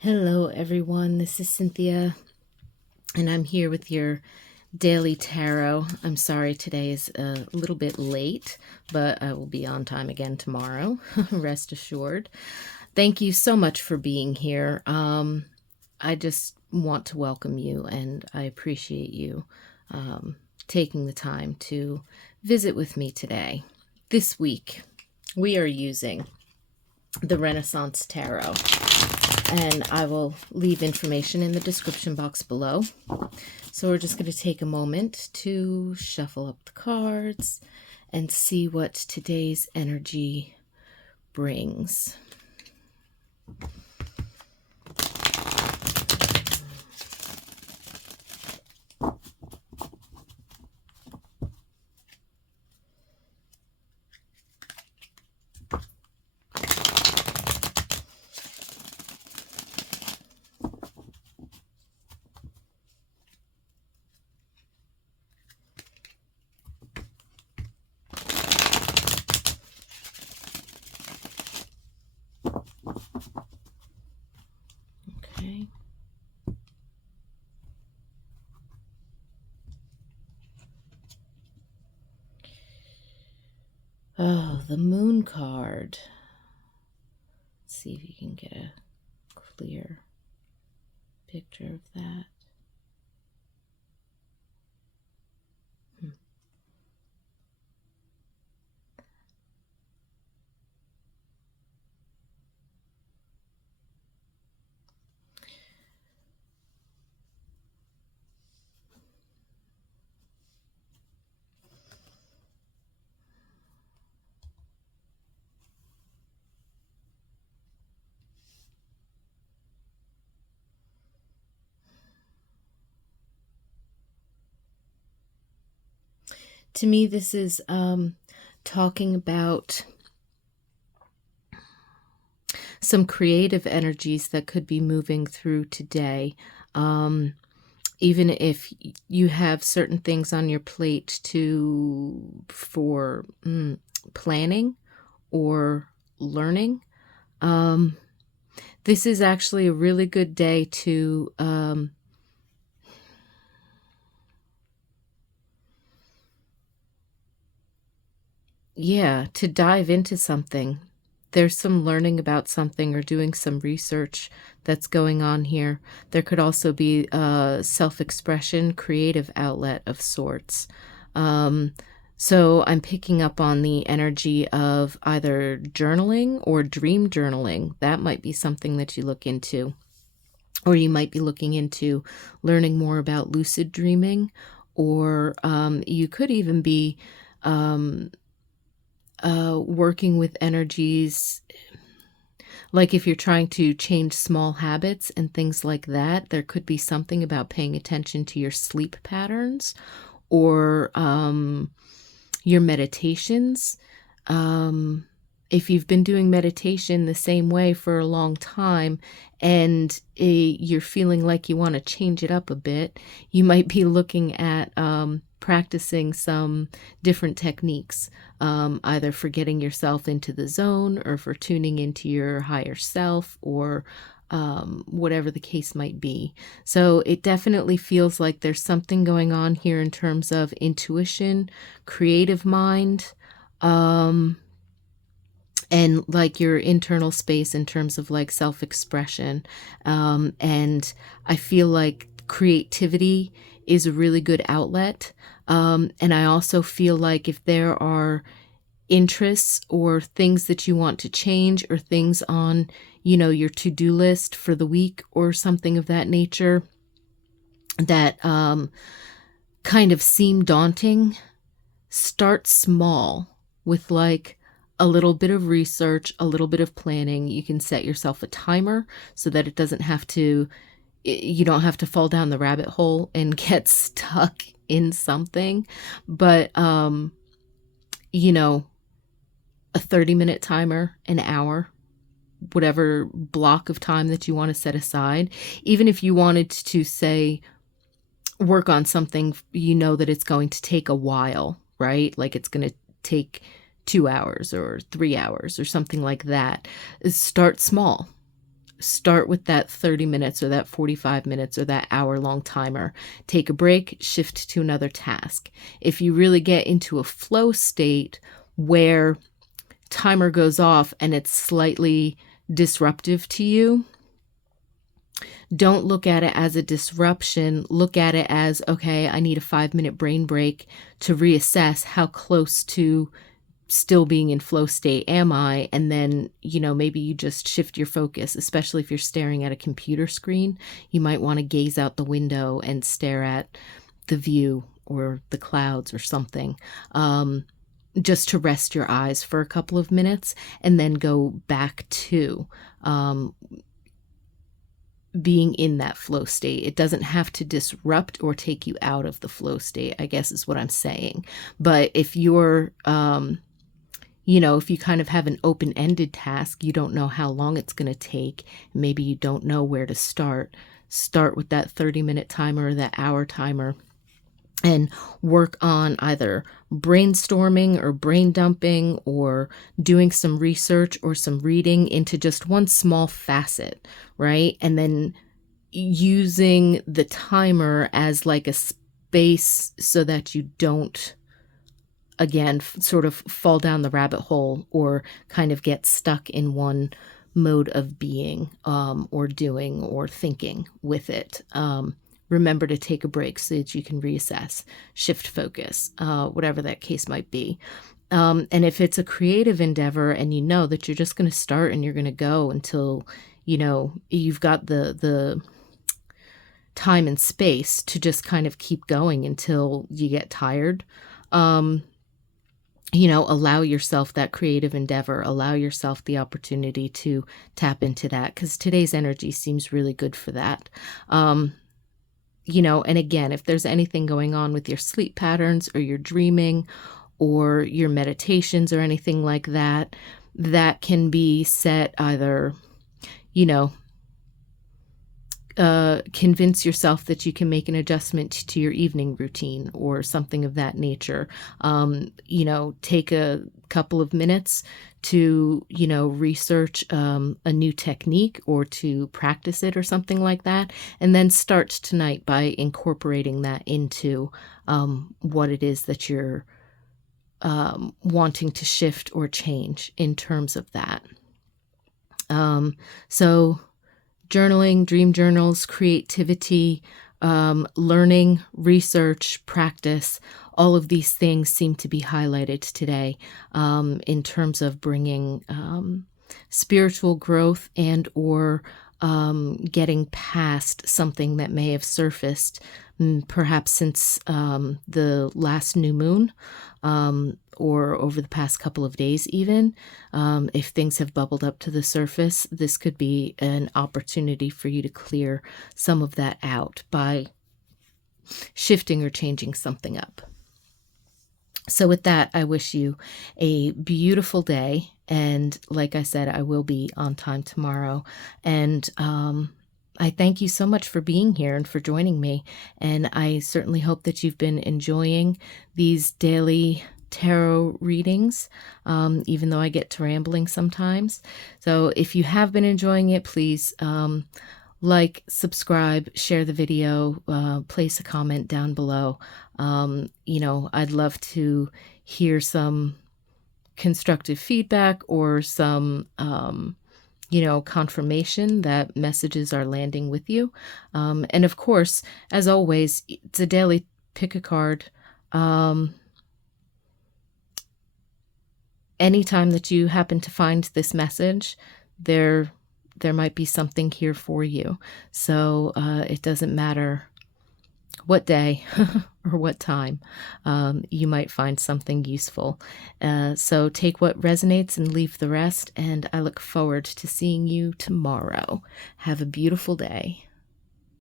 Hello, everyone. This is Cynthia, and I'm here with your daily tarot. I'm sorry today is a little bit late, but I will be on time again tomorrow. Rest assured. Thank you so much for being here. I just want to welcome you, and I appreciate you taking the time to visit with me today. This week, we are using the Renaissance Tarot, and I will leave information in the description box below. So we're just going to take a moment to shuffle up the cards and see what today's energy brings. Okay. Oh, the Moon card. Let's see if you can get a clear picture of that. To me, this is talking about some creative energies that could be moving through today. Even if you have certain things on your plate for planning or learning, this is actually a really good day to to dive into something. There's some learning about something or doing some research that's going on here. There could also be a self-expression, creative outlet of sorts. So I'm picking up on the energy of either journaling or dream journaling. That might be something that you look into. Or you might be looking into learning more about lucid dreaming, or you could even be working with energies. Like if you're trying to change small habits and things like that, there could be something about paying attention to your sleep patterns or your meditations. If you've been doing meditation the same way for a long time and you're feeling like you want to change it up a bit, you might be looking at practicing some different techniques, either for getting yourself into the zone or for tuning into your higher self or whatever the case might be. So it definitely feels like there's something going on here in terms of intuition, creative mind, and like your internal space in terms of like self-expression. And I feel like creativity is a really good outlet. And I also feel like if there are interests or things that you want to change or things on, your to-do list for the week or something of that nature that kind of seem daunting, start small with like a little bit of research, a little bit of planning. You can set yourself a timer so that you don't have to fall down the rabbit hole and get stuck in something. But, a 30-minute timer, an hour, whatever block of time that you want to set aside. Even if you wanted to, say, work on something, that it's going to take a while, right? Like it's going to take 2 hours or 3 hours or something like that. Start small. start with that 30 minutes or that 45 minutes or that hour-long timer. Take a break, shift to another task. If you really get into a flow state where timer goes off and it's slightly disruptive to you, don't look at it as a disruption. Look at it as, okay, I need a 5-minute brain break to reassess how close to still being in flow state am I? And then, maybe you just shift your focus, especially if you're staring at a computer screen. You might want to gaze out the window and stare at the view or the clouds or something. Just to rest your eyes for a couple of minutes and then go back to being in that flow state. It doesn't have to disrupt or take you out of the flow state, I guess is what I'm saying. But if you're, if you kind of have an open-ended task, you don't know how long it's going to take, maybe you don't know where to start with that 30-minute timer or that hour timer and work on either brainstorming or brain dumping or doing some research or some reading into just one small facet, right? And then using the timer as like a space so that you don't, again, sort of fall down the rabbit hole or kind of get stuck in one mode of being or doing or thinking with it. Remember to take a break so that you can reassess, shift focus, whatever that case might be. And if it's a creative endeavor and you know that you're just going to start and you're going to go until, you've got the time and space to just kind of keep going until you get tired, allow yourself that creative endeavor, allow yourself the opportunity to tap into that because today's energy seems really good for that. And again, if there's anything going on with your sleep patterns or your dreaming or your meditations or anything like that, that can be set either, convince yourself that you can make an adjustment to your evening routine or something of that nature. Take a couple of minutes to, research a new technique or to practice it or something like that. And then start tonight by incorporating that into what it is that you're wanting to shift or change in terms of that. So journaling, dream journals, creativity, learning, research, practice, all of these things seem to be highlighted today in terms of bringing spiritual growth and or getting past something that may have surfaced perhaps since the last new moon or over the past couple of days even. If things have bubbled up to the surface, this could be an opportunity for you to clear some of that out by shifting or changing something up. So with that, I wish you a beautiful day. And like I said, I will be on time tomorrow. And I thank you so much for being here and for joining me. And I certainly hope that you've been enjoying these daily tarot readings, even though I get to rambling sometimes. So if you have been enjoying it, please like, subscribe, share the video, place a comment down below. I'd love to hear some constructive feedback or some, confirmation that messages are landing with you. And of course, as always, it's a daily pick a card. Anytime that you happen to find this message, there might be something here for you. So it doesn't matter what day or what time, you might find something useful. So take what resonates and leave the rest. And I look forward to seeing you tomorrow. Have a beautiful day.